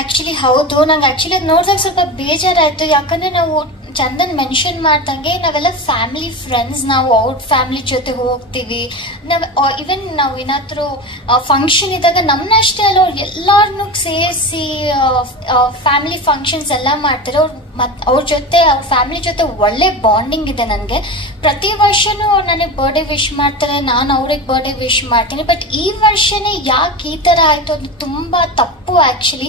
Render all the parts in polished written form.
Actually ಹೌದು, ನಂಗೆ actually ಅದು ನೋಡಿದಾಗ ಸ್ವಲ್ಪ ಬೇಜಾರಾಯ್ತು. ಯಾಕಂದ್ರೆ ನಾವು ಚಂದನ್ ಮೆನ್ಷನ್ ಮಾಡ್ದಂಗೆ ನಾವೆಲ್ಲ ಫ್ಯಾಮಿಲಿ ಫ್ರೆಂಡ್ಸ್, ನಾವು ಅವ್ರ ಫ್ಯಾಮಿಲಿ ಜೊತೆ ಹೋಗ್ತೀವಿ. ಇವನ್ ನಾವು ಏನಾದ್ರು ಫಂಕ್ಷನ್ ಇದ್ದಾಗ ನಮ್ಮನ್ನಷ್ಟೇ ಅಲ್ಲ, ಅವ್ರು ಎಲ್ಲಾರನ್ನೂ ಸೇರಿಸಿ ಫ್ಯಾಮಿಲಿ ಫಂಕ್ಷನ್ಸ್ ಎಲ್ಲ ಮಾಡ್ತಾರೆ. ಅವ್ರ ಜೊತೆ, ಅವ್ರ ಫ್ಯಾಮಿಲಿ ಜೊತೆ ಒಳ್ಳೆ ಬಾಂಡಿಂಗ್ ಇದೆ ನನಗೆ. ಪ್ರತಿ ವರ್ಷನೂ ಅವ್ರು ನನಗೆ ಬರ್ಡೇ ವಿಶ್ ಮಾಡ್ತಾರೆ, ನಾನು ಅವ್ರಿಗೆ ಬರ್ಡೇ ವಿಶ್ ಮಾಡ್ತೀನಿ. ಬಟ್ ಈ ವರ್ಷನೇ ಯಾಕೆ ಈ ತರ ಆಯ್ತು ಅದು ತುಂಬಾ ತಪ್ಪು. ಆಕ್ಚುಲಿ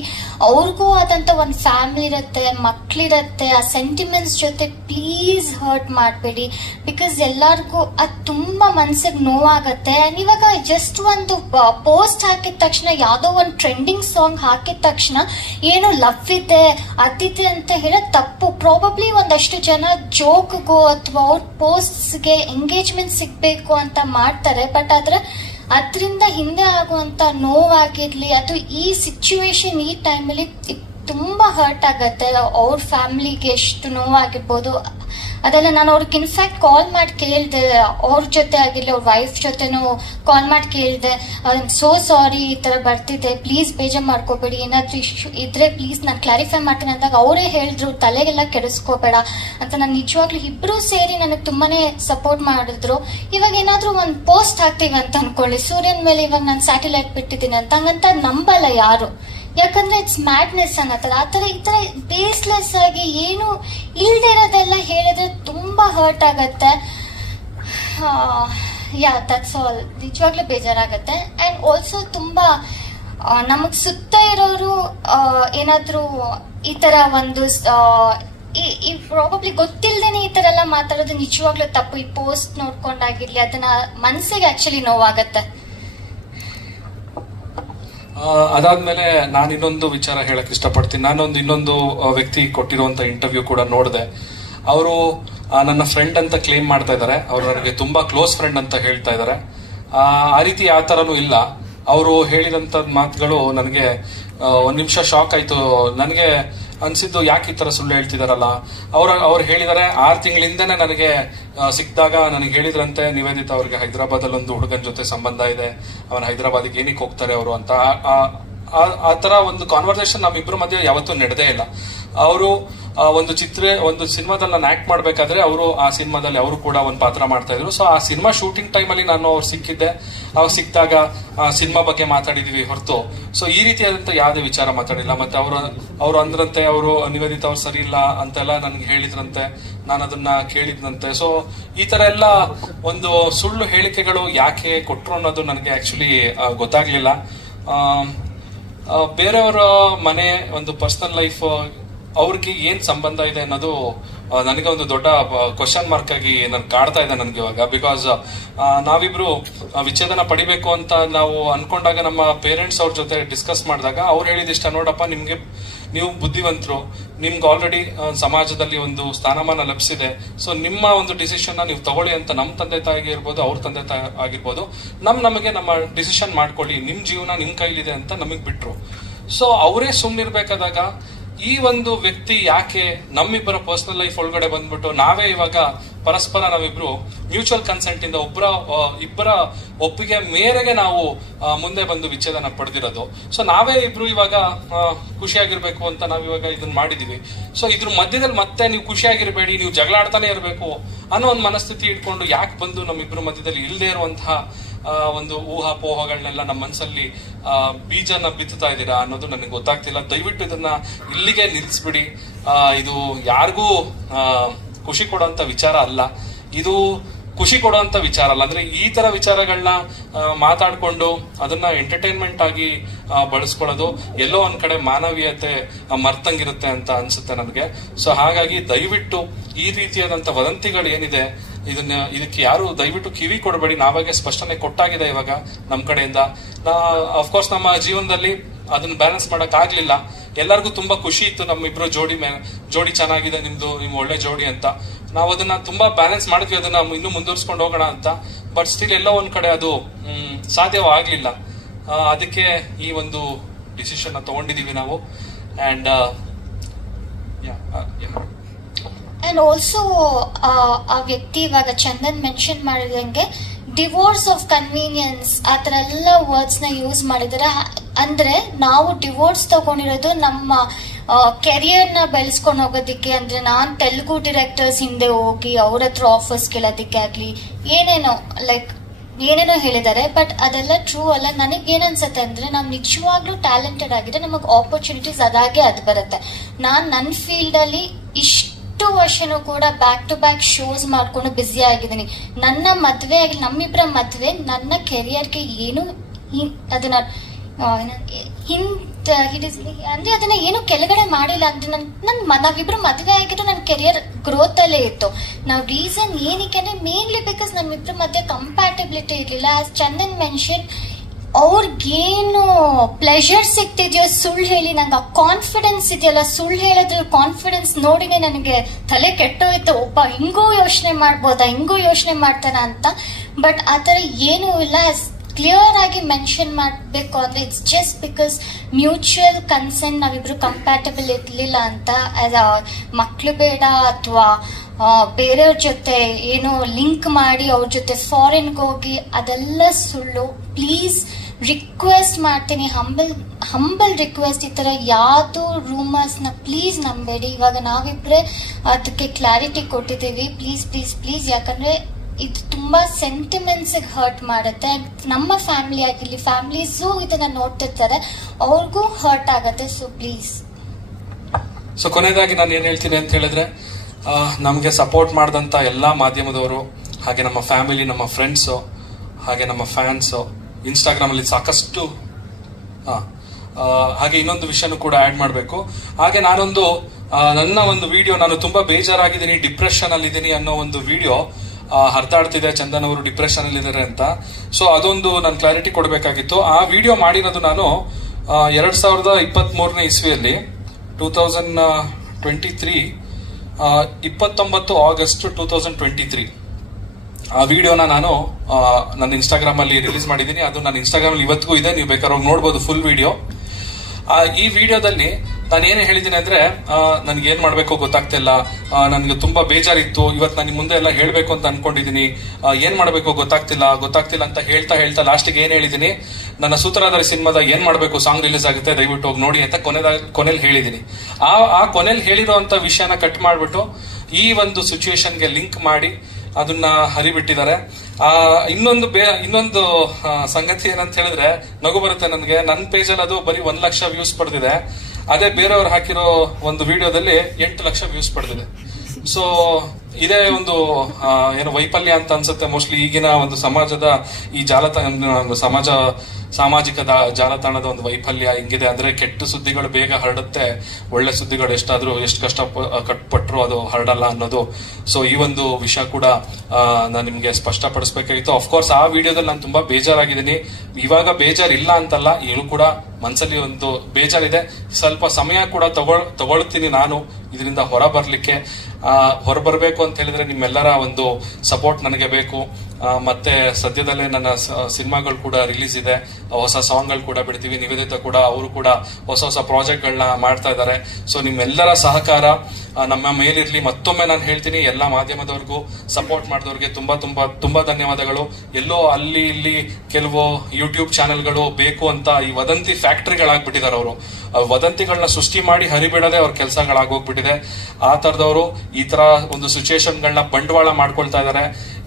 ಅವ್ರಿಗೂ ಆದಂತ ಒಂದು ಫ್ಯಾಮಿಲಿ ಇರುತ್ತೆ, ಮಕ್ಳಿರತ್ತೆ. ಆ ಸೆಂಟಿಮೆಂಟ್ಸ್ ಜೊತೆ ಪ್ಲೀಸ್ ಹರ್ಟ್ ಮಾಡಬೇಡಿ. ಬಿಕಾಸ್ ಎಲ್ಲರಿಗೂ ಅದು ತುಂಬಾ ಮನ್ಸಿಗೆ ನೋವಾಗತ್ತೆ. ಇವಾಗ ಜಸ್ಟ್ ಒಂದು ಪೋಸ್ಟ್ ಹಾಕಿದ ತಕ್ಷಣ, ಯಾವುದೋ ಒಂದು ಟ್ರೆಂಡಿಂಗ್ ಸಾಂಗ್ ಹಾಕಿದ ತಕ್ಷಣ ಏನು ಲವ್ ಇದೆ ಅದಿದೆ ಅಂತ ಹೇಳೋದು ತಪ್ಪು. ಪ್ರಾಬಬ್ಲಿ ಒಂದಷ್ಟು ಜನ ಜೋಕ್ಗೋ ಅಥವಾ ಅವ್ರ ಪೋಸ್ಟ್ಸ್ಗೆ ಎಂಗೇಜ್ಮೆಂಟ್ ಸಿಗ್ಬೇಕು ಅಂತ ಮಾಡ್ತಾರೆ. ಬಟ್ ಅದರಿಂದ ಹಿಂದೆ ಆಗುವಂತ ನೋವಾಗಿರ್ಲಿ, ಅದು ಈ ಸಿಚುವೇಶನ್ ಈ ಟೈಮಲ್ಲಿ ತುಂಬಾ ಹರ್ಟ್ ಆಗತ್ತೆ. ಅವ್ರ ಫ್ಯಾಮಿಲಿಗೆ ಎಷ್ಟು ನೋವಾಗಿರ್ಬೋದು ಅದೆಲ್ಲ. ನಾನು ಅವ್ರಿಗೆ ಇನ್ಫ್ಯಾಕ್ಟ್ ಕಾಲ್ ಮಾಡಿ ಕೇಳಿದೆ, ಅವ್ರ ಜೊತೆ ಆಗಿರ್ಲಿ ಅವ್ರ ವೈಫ್ ಜೊತೆನೂ ಕಾಲ್ ಮಾಡಿ ಕೇಳಿದೆ, ಸೋ ಸಾರಿ ಈ ತರ ಬರ್ತಿದೆ, ಪ್ಲೀಸ್ ಬೇಜಾರ್ ಮಾಡ್ಕೋಬೇಡಿ, ಏನಾದ್ರೂ ಇಶ್ಯೂ ಇದ್ರೆ ಪ್ಲೀಸ್ ನಾನು ಕ್ಲಾರಿಫೈ ಮಾಡ್ತೀನಿ ಅಂದಾಗ ಅವರೇ ಹೇಳಿದ್ರು ತಲೆಗೆಲ್ಲ ಕೆಡಿಸ್ಕೋಬೇಡ ಅಂತ. ನಾನು ನಿಜವಾಗ್ಲೂ ಇಬ್ರು ಸೇರಿ ನನಗೆ ತುಂಬಾನೇ ಸಪೋರ್ಟ್ ಮಾಡಿದ್ರು. ಇವಾಗ ಏನಾದ್ರೂ ಒಂದು ಪೋಸ್ಟ್ ಹಾಕ್ತೀವಿ ಅಂತ ಅನ್ಕೊಳ್ಳಿ, ಸೂರ್ಯನ ಮೇಲೆ ಇವಾಗ ನಾನು ಸ್ಯಾಟಲೈಟ್ ಬಿಟ್ಟಿದ್ದೀನಿ ಅಂತ, ಹಂಗಂತ ನಂಬಲ್ಲ ಯಾರು. ಯಾಕಂದ್ರೆ ಇಟ್ಸ್ ಮ್ಯಾಡ್ನೆಸ್ ಅನ್ನತ್ತದ. ಆತರ ಈ ತರ ಬೇಸ್ಲೆಸ್ ಆಗಿ ಏನು ಇಲ್ದೇ ಇರೋದೆಲ್ಲ ಹೇಳಿದ್ರೆ ತುಂಬಾ ಹರ್ಟ್ ಆಗತ್ತೆ. Yeah that's all. ನಿಜವಾಗ್ಲೂ ಬೇಜಾರಾಗತ್ತೆ. ಅಂಡ್ ಆಲ್ಸೋ ತುಂಬಾ ನಮಗ್ ಸುತ್ತ ಇರೋರು ಏನಾದ್ರೂ ಈ ತರ ಒಂದು ಪ್ರಾಬಬ್ಲಿ ಗೊತ್ತಿಲ್ದೇನೆ ಈ ತರ ಎಲ್ಲ ಮಾತಾಡೋದು ನಿಜವಾಗ್ಲೂ ತಪ್ಪು. ಈ ಪೋಸ್ಟ್ ನೋಡ್ಕೊಂಡಾಗಿರ್ಲಿ ಅದನ್ನ ಮನ್ಸಿಗೆ ಆಕ್ಚುಲಿ ನೋವಾಗತ್ತೆ. ಅದಾದ್ಮೇಲೆ ನಾನು ಇನ್ನೊಂದು ವಿಚಾರ ಹೇಳಕ್ ಇಷ್ಟಪಡ್ತೀನಿ. ನಾನೊಂದು ಇನ್ನೊಂದು ವ್ಯಕ್ತಿ ಕೊಟ್ಟಿರುವಂತ ಇಂಟರ್ವ್ಯೂ ಕೂಡ ನೋಡಿದೆ. ಅವರು ನನ್ನ ಫ್ರೆಂಡ್ ಅಂತ ಕ್ಲೇಮ್ ಮಾಡ್ತಾ ಇದ್ದಾರೆ, ಅವ್ರು ನನಗೆ ತುಂಬಾ ಕ್ಲೋಸ್ ಫ್ರೆಂಡ್ ಅಂತ ಹೇಳ್ತಾ ಇದ್ದಾರೆ. ಆ ರೀತಿ ಆ ತರನು ಇಲ್ಲ. ಅವರು ಹೇಳಿದಂತ ಮಾತುಗಳು ನನಗೆ ಒಂದ್ ನಿಮಿಷ ಶಾಕ್ ಆಯ್ತು. ನನಗೆ ಅನ್ಸಿದ್ದು ಯಾಕೆ ಈ ತರ ಸುಳ್ಳು ಹೇಳ್ತಿದಾರಲ್ಲ. ಅವ್ರು ಹೇಳಿದಾರೆ 6 ತಿಂಗಳಿಂದನೇ ನನಗೆ ಸಿಕ್ಕಿದಾಗ ನನಗೆ ಹೇಳಿದ್ರಂತೆ ನಿವೇದಿತಾ ಅವ್ರಿಗೆ ಹೈದರಾಬಾದ್ ಅಲ್ಲಿ ಒಂದು ಹುಡುಗನ ಜೊತೆ ಸಂಬಂಧ ಇದೆ, ಅವನ ಹೈದರಾಬಾದ್ಗೆ ಏನಕ್ಕೆ ಹೋಗ್ತಾರೆ ಅವರು ಅಂತ. ಆ ತರ ಒಂದು ಕಾನ್ವರ್ಸೇಷನ್ ನಮ್ಮಿಬ್ರ ಮಧ್ಯೆ ಯಾವತ್ತೂ ನಡೆದೇ ಇಲ್ಲ. ಅವರು ಒಂದು ಸಿನಿಮಾದಲ್ಲಿ ನಾನು ಆಕ್ಟ್ ಮಾಡ್ಬೇಕಾದ್ರೆ ಅವರು ಆ ಸಿನಿಮಾದಲ್ಲಿ ಅವರು ಕೂಡ ಒಂದು ಪಾತ್ರ ಮಾಡ್ತಾ ಇದ್ರು. ಸೊ ಆ ಸಿನಿಮಾ ಶೂಟಿಂಗ್ ಟೈಮ್ ಅಲ್ಲಿ ನಾನು ಅವ್ರು ಸಿಕ್ಕಿದ್ದೆ. ಅವಾಗ ಸಿಕ್ಕಿದಾಗ ಸಿನಿಮಾ ಬಗ್ಗೆ ಮಾತಾಡಿದೀವಿ ಹೊರತು ಸೊ ಈ ರೀತಿಯಾದಂತ ಯಾವುದೇ ವಿಚಾರ ಮಾತಾಡಿಲ್ಲ. ಮತ್ತೆ ಅವರು ಅಂದ್ರಂತೆ ಅವರು ನಿವೇದಿತಾ ಅವ್ರು ಸರಿ ಇಲ್ಲ ಅಂತೆಲ್ಲ ನನ್ಗೆ ಹೇಳಿದ್ರಂತೆ, ನಾನು ಅದನ್ನ ಕೇಳಿದ್ನಂತೆ. ಸೊ ಈ ತರ ಎಲ್ಲ ಒಂದು ಸುಳ್ಳು ಹೇಳಿಕೆಗಳು ಯಾಕೆ ಕೊಟ್ರು ಅನ್ನೋದು ನನಗೆ ಆಕ್ಚುಲಿ ಗೊತ್ತಾಗ್ಲಿಲ್ಲ. ಬೇರೆಯವರ ಮನೆ ಒಂದು ಪರ್ಸನಲ್ ಲೈಫ್ ಅವ್ರಿಗೆ ಏನ್ ಸಂಬಂಧ ಇದೆ ಅನ್ನೋದು ನನಗೆ ಒಂದು ದೊಡ್ಡ ಕ್ವಶನ್ ಮಾರ್ಕ್ ಆಗಿ ನನ್ ಕಾಡ್ತಾ ಇದೆ ನನ್ಗೆ ಇವಾಗ. ಬಿಕಾಸ್ ನಾವಿಬ್ರು ವಿಚ್ಛೇದನ ಪಡಿಬೇಕು ಅಂತ ನಾವು ಅನ್ಕೊಂಡಾಗ ನಮ್ಮ ಪೇರೆಂಟ್ಸ್ ಅವ್ರ ಜೊತೆ ಡಿಸ್ಕಸ್ ಮಾಡಿದಾಗ ಅವ್ರು ಹೇಳಿದಿಷ್ಟ, ನೋಡಪ್ಪ ನೀವು ಬುದ್ಧಿವಂತರು, ನಿಮ್ಗೆ ಆಲ್ರೆಡಿ ಸಮಾಜದಲ್ಲಿ ಒಂದು ಸ್ಥಾನಮಾನ ಲಭಿಸಿದೆ. ಸೊ ನಿಮ್ಮ ಒಂದು ಡಿಸಿಷನ್ ನೀವು ತಗೊಳ್ಳಿ ಅಂತ ನಮ್ಮ ತಂದೆ ತಾಯಿಗೆ ಇರ್ಬೋದು, ಅವ್ರ ತಂದೆ ತಾಯಿ ಆಗಿರ್ಬೋದು, ನಮಗೆ ನಮ್ಮ ಡಿಸಿಷನ್ ಮಾಡ್ಕೊಳ್ಳಿ, ನಿಮ್ ಜೀವನ ನಿಮ್ ಕೈಲಿದೆ ಅಂತ ನಮಗ್ ಬಿಟ್ರು. ಸೊ ಅವರೇ ಸುಮ್ಮನಿರ್ಬೇಕಾದಾಗ ಈ ಒಂದು ವ್ಯಕ್ತಿ ಯಾಕೆ ನಮ್ಮಿಬ್ಬರ ಪರ್ಸನಲ್ ಲೈಫ್ ಒಳಗಡೆ ಬಂದ್ಬಿಟ್ಟು ನಾವೇ ಇವಾಗ ಪರಸ್ಪರ ನಾವಿಬ್ರು ಮ್ಯೂಚುವಲ್ ಕನ್ಸೆಂಟ್ ಇಂದ ಇಬ್ಬರ ಒಪ್ಪಿಗೆ ಮೇರೆಗೆ ನಾವು ಮುಂದೆ ಬಂದು ವಿಚ್ಛೇದನ ಪಡೆದಿರೋದು. ಸೊ ನಾವೇ ಇಬ್ರು ಇವಾಗ ಖುಷಿಯಾಗಿರ್ಬೇಕು ಅಂತ ನಾವಿವಾಗ ಇದನ್ನ ಮಾಡಿದೀವಿ. ಸೊ ಇದ್ರ ಮಧ್ಯದಲ್ಲಿ ಮತ್ತೆ ನೀವು ಖುಷಿಯಾಗಿರ್ಬೇಡಿ, ನೀವು ಜಗಳ ಆಡ್ತಾನೆ ಇರಬೇಕು ಅನ್ನೋ ಒಂದು ಮನಸ್ಥಿತಿ ಇಟ್ಕೊಂಡು ಯಾಕೆ ಬಂದು ನಮ್ಮಿಬ್ರ ಮಧ್ಯದಲ್ಲಿ ಇಲ್ಲದೆ ಇರುವಂತಹ ಒಂದು ಊಹಾಪೋಹಗಳನ್ನೆಲ್ಲ ನಮ್ಮ ಮನಸ್ಸಲ್ಲಿ ಬೀಜನ ಬಿತ್ತುತ್ತಾ ಇದ್ದೀರಾ ಅನ್ನೋದು ನನಗೆ ಗೊತ್ತಾಗ್ತಿಲ್ಲ. ದಯವಿಟ್ಟು ಇದನ್ನ ಇಲ್ಲಿಗೆ ನಿಲ್ಲಿಸ್ಬಿಡಿ. ಇದು ಯಾರಿಗೂ ಖುಷಿ ಕೊಡುವಂತ ವಿಚಾರ ಅಲ್ಲ, ಇದು ಖುಷಿ ಕೊಡುವಂತ ವಿಚಾರ ಅಲ್ಲ. ಅಂದ್ರೆ ಈ ತರ ವಿಚಾರಗಳನ್ನ ಮಾತಾಡ್ಕೊಂಡು ಅದನ್ನ ಎಂಟರ್ಟೈನ್ಮೆಂಟ್ ಆಗಿ ಬಳಸ್ಕೊಳ್ಳೋದು ಎಲ್ಲೋ ಒಂದ್ ಕಡೆ ಮಾನವೀಯತೆ ಮರ್ತಂಗಿರುತ್ತೆ ಅಂತ ಅನ್ಸುತ್ತೆ ನನಗೆ. ಸೊ ಹಾಗಾಗಿ ದಯವಿಟ್ಟು ಈ ರೀತಿಯಾದಂತ ವದಂತಿಗಳು ಏನಿದೆ ಇದಕ್ಕೆ ಯಾರು ದಯವಿಟ್ಟು ಕಿವಿ ಕೊಡಬೇಡಿ. ನಾವಾಗೆ ಸ್ಪಷ್ಟನೆ ಕೊಟ್ಟಾಗಿದೆ ಇವಾಗ ನಮ್ ಕಡೆಯಿಂದ. ಅಫ್ಕೋರ್ಸ್ ನಮ್ಮ ಜೀವನದಲ್ಲಿ ಅದನ್ನ ಬ್ಯಾಲೆನ್ಸ್ ಮಾಡಕ್ ಆಗ್ಲಿಲ್ಲ. ಎಲ್ಲರಿಗೂ ತುಂಬಾ ಖುಷಿ ಇತ್ತು ನಮ್ಮಿಬ್ರು ಜೋಡಿ ಚೆನ್ನಾಗಿದೆ, ನಿಮ್ ಒಳ್ಳೆ ಜೋಡಿ ಅಂತ. ನಾವು ಅದನ್ನ ತುಂಬಾ ಬ್ಯಾಲೆನ್ಸ್ ಮಾಡಿದ್ವಿ, ಅದನ್ನ ಇನ್ನೂ ಮುಂದುವರ್ಸ್ಕೊಂಡು ಹೋಗೋಣ ಅಂತ. ಬಟ್ ಸ್ಟಿಲ್ ಎಲ್ಲೋ ಒಂದ್ ಕಡೆ ಅದು ಸಾಧ್ಯವಾಗ್ಲಿಲ್ಲ. ಅದಕ್ಕೆ ಈ ಒಂದು ಡಿಸಿಷನ್ ತಗೊಂಡಿದೀವಿ ನಾವು. ಅಂಡ್ ಅಂಡ್ ಆಲ್ಸೋ ಆ ವ್ಯಕ್ತಿ ಇವಾಗ ಚಂದನ್ ಮೆನ್ಷನ್ ಮಾಡಿದಂಗೆ ಡಿವೋರ್ಸ್ ಆಫ್ ಕನ್ವೀನಿಯನ್ಸ್ ಆ ತರ ಎಲ್ಲ ವರ್ಡ್ಸ್ ನ ಯೂಸ್ ಮಾಡಿದರೆ ಅಂದ್ರೆ ನಾವು ಡಿವೋರ್ಸ್ ತಗೊಂಡಿರೋದು ನಮ್ಮ ಕೆರಿಯರ್ ನ ಬೆಳೆಸ್ಕೊಂಡು ಹೋಗೋದಿಕ್ಕೆ. ಅಂದ್ರೆ ನಾನ್ ತೆಲುಗು ಡೈರೆಕ್ಟರ್ಸ್ ಹಿಂದೆ ಹೋಗಿ ಅವ್ರ ಹತ್ರ ಆಫರ್ಸ್ ಕೇಳೋದಿಕ್ಕೆ ಆಗ್ಲಿ ಏನೇನೋ ಏನೇನೋ ಹೇಳಿದ್ದಾರೆ. ಬಟ್ ಅದೆಲ್ಲ ಟ್ರೂ ಅಲ್ಲ. ನನಗೇನನ್ಸುತ್ತೆ ಅಂದ್ರೆ ನಾವು ನಿಜವಾಗ್ಲೂ ಟ್ಯಾಲೆಂಟೆಡ್ ಆಗಿದ್ರೆ ನಮಗ್ ಆಪರ್ಚುನಿಟೀಸ್ ಅದಾಗೆ ಅದು ಬರುತ್ತೆ. ನಾನ್ ನನ್ನ ಫೀಲ್ಡ್ ಅಲ್ಲಿ ಇಷ್ಟು ವರ್ಷನೂ ಕೂಡ ಬ್ಯಾಕ್ ಟು ಬ್ಯಾಕ್ ಶೋಸ್ ಮಾಡ್ಕೊಂಡು ಬ್ಯುಸಿ ಆಗಿದ್ದೀನಿ. ನನ್ನ ಮದ್ವೆ ಆಗಿ ನಮ್ಮಿಬ್ಬರ ಮದ್ವೆ ನನ್ನ ಕೆರಿಯರ್ಗೆ ಏನು ಅದನ್ನ ಅಂದ್ರೆ ಅದನ್ನ ಏನು ಕೆಳಗಡೆ ಮಾಡಿಲ್ಲ. ಅಂದ್ರೆ ನಾವಿಬ್ರು ಮದ್ವೆ ಆಗಿದ್ರು ನನ್ನ ಕೆರಿಯರ್ ಗ್ರೋತ್ ಅಲ್ಲೇ ಇತ್ತು. ನಾವು ರೀಸನ್ ಏನಕ್ಕೆ ಅಂದ್ರೆ ಮೇನ್ಲಿ ಬಿಕಾಸ್ ನಮ್ಮಿಬ್ರ ಮಧ್ಯೆ ಕಂಪ್ಯಾಟಿಬಿಲಿಟಿ ಇರ್ಲಿಲ್ಲ. ಆಸ್ ಚಂದನ್ ಮೆನ್ಷನ್, ಅವ್ರಿಗೇನು ಪ್ಲೆಷರ್ ಸಿಗ್ತಿದ್ಯೋ ಸುಳ್ಳು ಹೇಳಿ, ನಂಗೆ ಆ ಕಾನ್ಫಿಡೆನ್ಸ್ ಇದೆಯಲ್ಲ, ಸುಳ್ಳು ಹೇಳೋದ್ರ ಕಾನ್ಫಿಡೆನ್ಸ್ ನೋಡಿನೇ ನನಗೆ ತಲೆ ಕೆಟ್ಟೋಯ್ತು. ಒಬ್ಬ ಹಿಂಗೂ ಯೋಚನೆ ಮಾಡ್ಬೋದಾ, ಹಿಂಗೂ ಯೋಚನೆ ಮಾಡ್ತಾನ ಅಂತ. ಬಟ್ ಆತರ ಏನೂ ಇಲ್ಲ. ಕ್ಲಿಯರ್ ಆಗಿ ಮೆನ್ಷನ್ ಮಾಡಬೇಕು ಅಂದ್ರೆ it's just because mutual consent, ನಾವಿಬ್ರು ಕಂಪ್ಯಾಟಬಲ್ ಇರ್ಲಿಲ್ಲ ಅಂತ. ಮಕ್ಳು ಬೇಡ ಅಥವಾ ಬೇರೆಯವ್ರ ಜೊತೆ ಏನೋ ಲಿಂಕ್ ಮಾಡಿ ಅವ್ರ ಜೊತೆ ಫಾರಿನ್ಗೆ ಹೋಗಿ, ಅದೆಲ್ಲ ಸುಳ್ಳು. ಪ್ಲೀಸ್ ರಿಕ್ವೆಸ್ಟ್ ಮಾಡ್ತೀನಿ, ಹಂಬಲ್ ರಿಕ್ವೆಸ್ಟ್, ಈ ತರ ಯಾವ್ದು ರೂಮರ್ಸ್ ನ ಪ್ಲೀಸ್ ನಂಬೇಡಿ. ಇವಾಗ ನಾವಿಬ್ರೆ ಅದಕ್ಕೆ ಕ್ಲಾರಿಟಿ ಕೊಟ್ಟಿದ್ದೀವಿ. ಪ್ಲೀಸ್ ಪ್ಲೀಸ್ ಪ್ಲೀಸ್, ಯಾಕಂದ್ರೆ ಇದು ತುಂಬಾ ಸೆಂಟಿಮೆಂಟ್ಸ್ ಹರ್ಟ್ ಮಾಡುತ್ತೆ. ನಮ್ಮ ಫ್ಯಾಮಿಲಿ ಆಗಿರ್ಲಿ, ಫ್ಯಾಮಿಲೀಸು ಇದನ್ನ ನೋಡ್ತಿರ್ತಾರೆ, ಅವ್ರಿಗೂ ಹರ್ಟ್ ಆಗತ್ತೆ. So please. ಸೊ ಕೊನೆಯದಾಗಿ ನಾನು ಏನ್ ಹೇಳ್ತೀನಿ ಅಂತ ಹೇಳಿದ್ರೆ, ನಮ್ಗೆ ಸಪೋರ್ಟ್ ಮಾಡಿದಂತ ಎಲ್ಲಾ ಮಾಧ್ಯಮದವರು, ಹಾಗೆ ನಮ್ಮ ಫ್ಯಾಮಿಲಿ, ನಮ್ಮ ಫ್ರೆಂಡ್ಸು, ಹಾಗೆ ನಮ್ಮ ಫ್ಯಾನ್ಸು, ಇನ್ಸ್ಟಾಗ್ರಾಮ್ ಅಲ್ಲಿ ಸಾಕಷ್ಟು, ಹಾಗೆ ಇನ್ನೊಂದು ವಿಷಯನೂ ಕೂಡ ಆಡ್ ಮಾಡಬೇಕು. ಹಾಗೆ ನಾನೊಂದು ನನ್ನ ಒಂದು ವಿಡಿಯೋ, ನಾನು ತುಂಬಾ ಬೇಜಾರಾಗಿದ್ದೀನಿ, ಡಿಪ್ರೆಷನ್ ಅಲ್ಲಿ ಇದ್ದೀನಿ ಅನ್ನೋ ಒಂದು ವಿಡಿಯೋ ಹರಿದಾಡ್ತಿದೆ, ಚಂದನ್ ಅವರು ಡಿಪ್ರೆಷನ್ ಅಲ್ಲಿ ಇದ್ದಾರೆ ಅಂತ. ಸೊ ಅದೊಂದು ನಾನು ಕ್ಲಾರಿಟಿ ಕೊಡಬೇಕಾಗಿತ್ತು. ಆ ವಿಡಿಯೋ ಮಾಡಿರೋದು ನಾನು 2023 ಇಸ್ವಿಯಲ್ಲಿ 2023 29 ಆಗಸ್ಟ್ 2023 ಆ ವಿಡಿಯೋನ ನಾನು ನನ್ನ ಇನ್ಸ್ಟಾಗ್ರಾಮ್ ಅಲ್ಲಿ ರಿಲೀಸ್ ಮಾಡಿದ್ದೀನಿ. ಅದು ನನ್ನ ಇನ್ಸ್ಟಾಗ್ರಾಮ್ ಅಲ್ಲಿ ಇವತ್ತಿಗೂ ಇದೆ, ನೀವು ಬೇಕಾದ್ರೆ ನೋಡ್ಬೋದು ಫುಲ್ ವಿಡಿಯೋ. ಈ ವಿಡಿಯೋದಲ್ಲಿ ನಾನು ಏನೇ ಹೇಳಿದ್ದೀನಿ ಅಂದ್ರೆ, ನನ್ಗೆ ಏನ್ ಮಾಡ್ಬೇಕು ಗೊತ್ತಾಗ್ತಿಲ್ಲ, ನನ್ಗೆ ತುಂಬಾ ಬೇಜಾರಿತ್ತು, ಇವತ್ತು ನಾನು ಮುಂದೆ ಎಲ್ಲ ಹೇಳ್ಬೇಕು ಅಂತ ಅನ್ಕೊಂಡಿದೀನಿ, ಏನ್ ಮಾಡ್ಬೇಕು ಗೊತ್ತಾಗ್ತಿಲ್ಲ ಅಂತ ಹೇಳ್ತಾ ಲಾಸ್ಟಿಗೆ ಏನ್ ಹೇಳಿದೀನಿ, ನನ್ನ ಸೂತ್ರಧಾರಿ ಸಿನಿಮಾದಾಗ ಏನ್ ಮಾಡ್ಬೇಕು ಸಾಂಗ್ ರಿಲೀಸ್ ಆಗುತ್ತೆ, ದಯವಿಟ್ಟು ಹೋಗಿ ನೋಡಿ ಅಂತ ಕೊನೆಯಲ್ಲಿ ಹೇಳಿದೀನಿ. ಆ ಕೊನೆಯಲ್ಲಿ ಹೇಳಿರೋಂತ ವಿಷಯನ ಕಟ್ ಮಾಡ್ಬಿಟ್ಟು ಈ ಒಂದು ಸಿಚುವೇಶನ್ಗೆ ಲಿಂಕ್ ಮಾಡಿ ಅದನ್ನ ಹರಿಬಿಟ್ಟಿದ್ದಾರೆ. ಇನ್ನೊಂದು ಸಂಗತಿ ಏನಂತ ಹೇಳಿದ್ರೆ ನಗು ಬರುತ್ತೆ ನನಗೆ. ನನ್ನ ಪೇಜಲ್ಲಿ ಅದು ಬರೀ 1 ಲಕ್ಷ ವ್ಯೂಸ್ ಪಡೆದಿದೆ. ಅದೇ ಬೇರೆಯವ್ರು ಹಾಕಿರೋ ಒಂದು ವಿಡಿಯೋದಲ್ಲಿ 8 ಲಕ್ಷ ವ್ಯೂಸ್ ಪಡೆದಿದೆ. ಸೊ ಇದೇ ಒಂದು ಏನು ವೈಫಲ್ಯ ಅಂತ ಅನ್ಸುತ್ತೆ ಮೋಸ್ಟ್ಲಿ ಈಗಿನ ಒಂದು ಸಮಾಜದ ಈ ಸಾಮಾಜಿಕ ಜಾಲತಾಣದ ಒಂದು ವೈಫಲ್ಯ ಹಿಂಗಿದೆ. ಅಂದ್ರೆ ಕೆಟ್ಟ ಸುದ್ದಿಗಳು ಬೇಗ ಹರಡುತ್ತೆ, ಒಳ್ಳೆ ಸುದ್ದಿಗಳು ಎಷ್ಟು ಕಷ್ಟ ಪಟ್ಟರು ಅದು ಹರಡಲ್ಲ ಅನ್ನೋದು. ಸೊ ಈ ಒಂದು ವಿಷಯ ಕೂಡ ನಾನು ನಿಮ್ಗೆ ಸ್ಪಷ್ಟಪಡಿಸಬೇಕಾಗಿತ್ತು. ಅಫ್ಕೋರ್ಸ್ ಆ ವಿಡಿಯೋದಲ್ಲಿ ನಾನು ತುಂಬಾ ಬೇಜಾರಾಗಿದ್ದೀನಿ. ಇವಾಗ ಬೇಜಾರಿಲ್ಲ ಅಂತಲ್ಲ, ಈಗಲೂ ಕೂಡ ಮನ್ಸಲ್ಲಿ ಒಂದು ಬೇಜಾರಿದೆ. ಸ್ವಲ್ಪ ಸಮಯ ಕೂಡ ತಗೊಳ್ತೀನಿ ನಾನು ಇದರಿಂದ ಹೊರಬರ್ಬೇಕು ಅಂತ ಹೇಳಿದ್ರೆ ನಿಮ್ಮೆಲ್ಲರ ಒಂದು ಸಪೋರ್ಟ್ ನನಗೆ ಬೇಕು. ಮತ್ತೆ ಸದ್ಯದಲ್ಲೇ ನನ್ನ ಸಿನಿಮಾಗಳು ಕೂಡ ರಿಲೀಸ್ ಇದೆ, ಹೊಸ ಸಾಂಗ್ಗಳು ಕೂಡ ಬಿಡ್ತೀವಿ. ನಿವೇದಿತ ಕೂಡ ಅವರು ಕೂಡ ಹೊಸ ಪ್ರಾಜೆಕ್ಟ್ಗಳನ್ನ ಮಾಡ್ತಾ ಇದ್ದಾರೆ. ಸೊ ನಿಮ್ಮೆಲ್ಲರ ಸಹಕಾರ ನಮ್ಮ ಮೇಲಿರ್ಲಿ. ಮತ್ತೊಮ್ಮೆ ನಾನು ಹೇಳ್ತೀನಿ, ಎಲ್ಲಾ ಮಾಧ್ಯಮದವ್ರಿಗೂ ಸಪೋರ್ಟ್ ಮಾಡಿದವ್ರಿಗೆ ತುಂಬಾ ಧನ್ಯವಾದಗಳು. ಎಲ್ಲೋ ಅಲ್ಲಿ ಇಲ್ಲಿ ಕೆಲವು ಯೂಟ್ಯೂಬ್ ಚಾನೆಲ್ಗಳು ಬೇಕು ಅಂತ ಈ ವದಂತಿ ಫ್ಯಾಕ್ಟರಿಗಳಾಗ್ಬಿಟ್ಟಿದ್ದಾರೆ. ಅವರು ವದಂತಿಗಳನ್ನ ಸೃಷ್ಟಿ ಮಾಡಿ ಹರಿಬಿಡದೆ ಅವ್ರ ಕೆಲಸಗಳಾಗೋಗ್ಬಿಟ್ಟಿದೆ. ಆ ತರದವರು ಈ ತರ ಒಂದು ಸಿಚುವೇಶನ್ಗಳನ್ನ ಬಂಡವಾಳ ಮಾಡ್ಕೊಳ್ತಾ ಇದ್ದಾರೆ.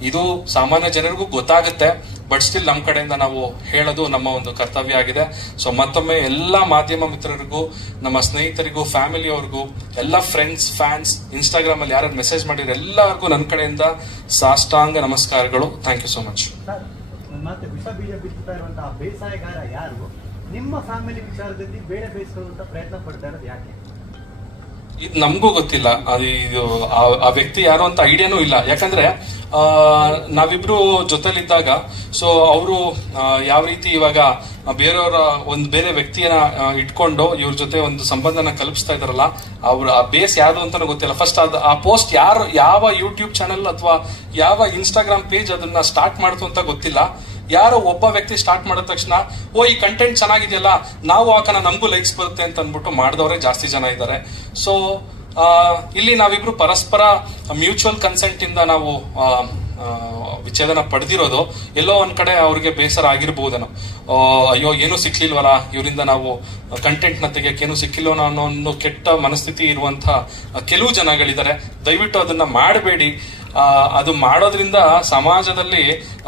ಇದು ಸಾಮಾನ್ಯ ಜನರಿಗೂ ಗೊತ್ತಾಗುತ್ತೆ, ಬಟ್ ಸ್ಟಿಲ್ ನಮ್ಮ ಕಡೆಯಿಂದ ನಾವು ಹೇಳೋದು ನಮ್ಮ ಒಂದು ಕರ್ತವ್ಯ ಆಗಿದೆ. ಸೊ ಮತ್ತೊಮ್ಮೆ ಎಲ್ಲಾ ಮಾಧ್ಯಮ ಮಿತ್ರರಿಗೂ, ನಮ್ಮ ಸ್ನೇಹಿತರಿಗೂ, ಫ್ಯಾಮಿಲಿಯವ್ರಿಗೂ, ಎಲ್ಲ ಫ್ರೆಂಡ್ಸ್, ಫ್ಯಾನ್ಸ್, ಇನ್ಸ್ಟಾಗ್ರಾಮ್ ಅಲ್ಲಿ ಯಾರು ಮೆಸೇಜ್ ಮಾಡಿದ್ರೆ ಎಲ್ಲರಿಗೂ ನನ್ನ ಕಡೆಯಿಂದ ಸಾಷ್ಟಾಂಗ ನಮಸ್ಕಾರಗಳು. Thank you so much. ಮತ್ತೆ ವಿಷ ಬೀಜ ಬಿತ್ತುತ್ತಾ ಇರುವಂತಹ ಬೇಸಾಯಗಾರ ಯಾರು? ನಿಮ್ಮ ಫ್ಯಾಮಿಲಿ ವಿಚಾರದಲ್ಲಿ ಬೇಳೆ ಬೇಯಿಸುವಂತ ಪ್ರಯತ್ನ ಪಡ್ತಾ ಇರೋದು ಯಾಕೆ? ಇದು ನಮಗೂ ಗೊತ್ತಿಲ್ಲ. ಇದು ಆ ವ್ಯಕ್ತಿ ಯಾರು ಅಂತ ಐಡಿಯಾನೂ ಇಲ್ಲ. ಯಾಕಂದ್ರೆ ನಾವಿಬ್ರು ಜೊತೆಲಿದ್ದಾಗ ಸೊ ಅವರು ಯಾವ ರೀತಿ ಇವಾಗ ಬೇರೆಯವರ ಒಂದು ಬೇರೆ ವ್ಯಕ್ತಿಯನ್ನ ಇಟ್ಕೊಂಡು ಇವ್ರ ಜೊತೆ ಒಂದು ಸಂಬಂಧನ ಕಲ್ಪಿಸ್ತಾ ಇದಾರಲ್ಲ, ಅವ್ರ ಆ ಬೇಸ್ ಯಾರು ಅಂತಾನು ಗೊತ್ತಿಲ್ಲ. ಫಸ್ಟ್ ಆ ಪೋಸ್ಟ್ ಯಾವ ಯೂಟ್ಯೂಬ್ ಚಾನೆಲ್ ಅಥವಾ ಯಾವ ಇನ್ಸ್ಟಾಗ್ರಾಮ್ ಪೇಜ್ ಅದನ್ನ ಸ್ಟಾರ್ಟ್ ಮಾಡ್ತು ಅಂತ ಗೊತ್ತಿಲ್ಲ. ಯಾರೋ ಒಬ್ಬ ವ್ಯಕ್ತಿ ಸ್ಟಾರ್ಟ್ ಮಾಡಿದ ತಕ್ಷಣ ಈ ಕಂಟೆಂಟ್ ಚೆನ್ನಾಗಿದೆಯಲ್ಲ, ನಾವು ಹಾಕೋಣ, ನಮಗೂ ಲೈಕ್ಸ್ ಬರುತ್ತೆ ಅಂತ ಅಂದ್ಬಿಟ್ಟು ಮಾಡಿದವರೇ ಜಾಸ್ತಿ ಜನ ಇದ್ದಾರೆ. ಸೊ ಇಲ್ಲಿ ನಾವಿಬ್ರು ಪರಸ್ಪರ ಮ್ಯೂಚುವಲ್ ಕನ್ಸೆಂಟ್ ಇಂದ ನಾವು ವಿಚ್ಛೇದನ ಪಡೆದಿರೋದು ಎಲ್ಲೋ ಒಂದ್ ಕಡೆ ಅವ್ರಿಗೆ ಬೇಸರ ಆಗಿರ್ಬಹುದೇನೋ. ಅಯ್ಯೋ ಏನೂ ಸಿಕ್ಲಿಲ್ವಲ್ಲ, ಇವರಿಂದ ನಾವು ಕಂಟೆಂಟ್ ನ ತೆಗಿಯಕ್ಕೆ ಏನೂ ಸಿಕ್ಕಿಲ್ವೋ ಅನ್ನೋ ಒಂದು ಕೆಟ್ಟ ಮನಸ್ಥಿತಿ ಇರುವಂತ ಕೆಲವು ಜನಗಳಿದ್ದಾರೆ. ದಯವಿಟ್ಟು ಅದನ್ನ ಮಾಡಬೇಡಿ. ಅದು ಮಾಡೋದ್ರಿಂದ ಸಮಾಜದಲ್ಲಿ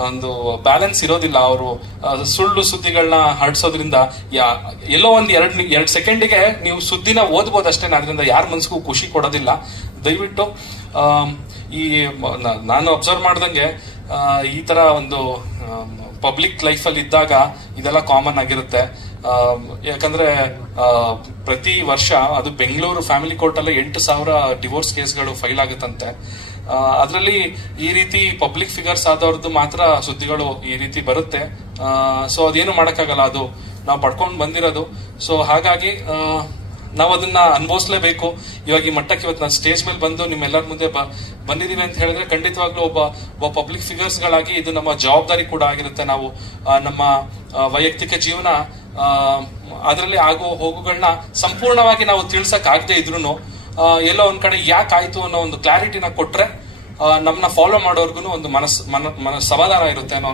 ಒಂದು ಬ್ಯಾಲೆನ್ಸ್ ಇರೋದಿಲ್ಲ. ಅವರು ಸುಳ್ಳು ಸುದ್ದಿಗಳನ್ನ ಹರಡಿಸೋದ್ರಿಂದ ಎಲ್ಲೋ ಒಂದ್ ಎರಡ್ ಸೆಕೆಂಡಿಗೆ ನೀವು ಸುದ್ದಿನ ಓದ್ಬೋದಷ್ಟೇ, ಅದರಿಂದ ಯಾರ ಮನ್ಸಿಗೂ ಖುಷಿ ಕೊಡೋದಿಲ್ಲ. ದಯವಿಟ್ಟು ನಾನು ಅಬ್ಸರ್ವ್ ಮಾಡ್ದಂಗೆ ಈ ತರ ಒಂದು ಪಬ್ಲಿಕ್ ಲೈಫ್ ಅಲ್ಲಿ ಇದ್ದಾಗ ಇದೆಲ್ಲ ಕಾಮನ್ ಆಗಿರುತ್ತೆ. ಯಾಕಂದ್ರೆ ಪ್ರತಿ ವರ್ಷ ಅದು ಬೆಂಗಳೂರು ಫ್ಯಾಮಿಲಿ ಕೋರ್ಟ್ ಅಲ್ಲೇ 8,000 ಡಿವೋರ್ಸ್ ಕೇಸ್ಗಳು ಫೈಲ್ ಆಗುತ್ತಂತೆ. ಅದರಲ್ಲಿ ಈ ರೀತಿ ಪಬ್ಲಿಕ್ ಫಿಗರ್ಸ್ ಆದವ್ರದ್ದು ಮಾತ್ರ ಸುದ್ದಿಗಳು ಈ ರೀತಿ ಬರುತ್ತೆ. ಸೊ ಅದೇನು ಮಾಡಕ್ಕಾಗಲ್ಲ, ಅದು ನಾವು ಪಡ್ಕೊಂಡು ಬಂದಿರೋದು. ಸೊ ಹಾಗಾಗಿ ನಾವು ಅದನ್ನ ಅನುಭವಿಸ್ಲೇಬೇಕು. ಇವಾಗ ಈ ಮಟ್ಟಕ್ಕೆ ಇವತ್ತು ನಾನು ಸ್ಟೇಜ್ ಮೇಲೆ ಬಂದು ನಿಮ್ಮೆಲ್ಲರ ಮುಂದೆ ಬಂದಿದೀವಿ ಅಂತ ಹೇಳಿದ್ರೆ ಖಂಡಿತವಾಗ್ಲೂ ಒಬ್ಬ ಪಬ್ಲಿಕ್ ಫಿಗರ್ಸ್ ಗಳಾಗಿ ಇದು ನಮ್ಮ ಜವಾಬ್ದಾರಿ ಕೂಡ ಆಗಿರುತ್ತೆ. ನಾವು ನಮ್ಮ ವೈಯಕ್ತಿಕ ಜೀವನ ಅದರಲ್ಲಿ ಆಗೋ ಹೋಗುಗಳನ್ನ ಸಂಪೂರ್ಣವಾಗಿ ನಾವು ತಿಳ್ಸಕ್ ಆಗದೆ ಇದ್ರು ಎಲ್ಲೋ ಒಂದ್ ಕಡೆ ಯಾಕಾಯ್ತು ಅನ್ನೋ ಒಂದು ಕ್ಲಾರಿಟಿನ ಕೊಟ್ರೆ ನಮ್ಮನ್ನ ಫಾಲೋ ಮಾಡೋರ್ಗು ಒಂದು ಸಮಾಧಾನ ಇರುತ್ತೆ ಅನ್ನೋ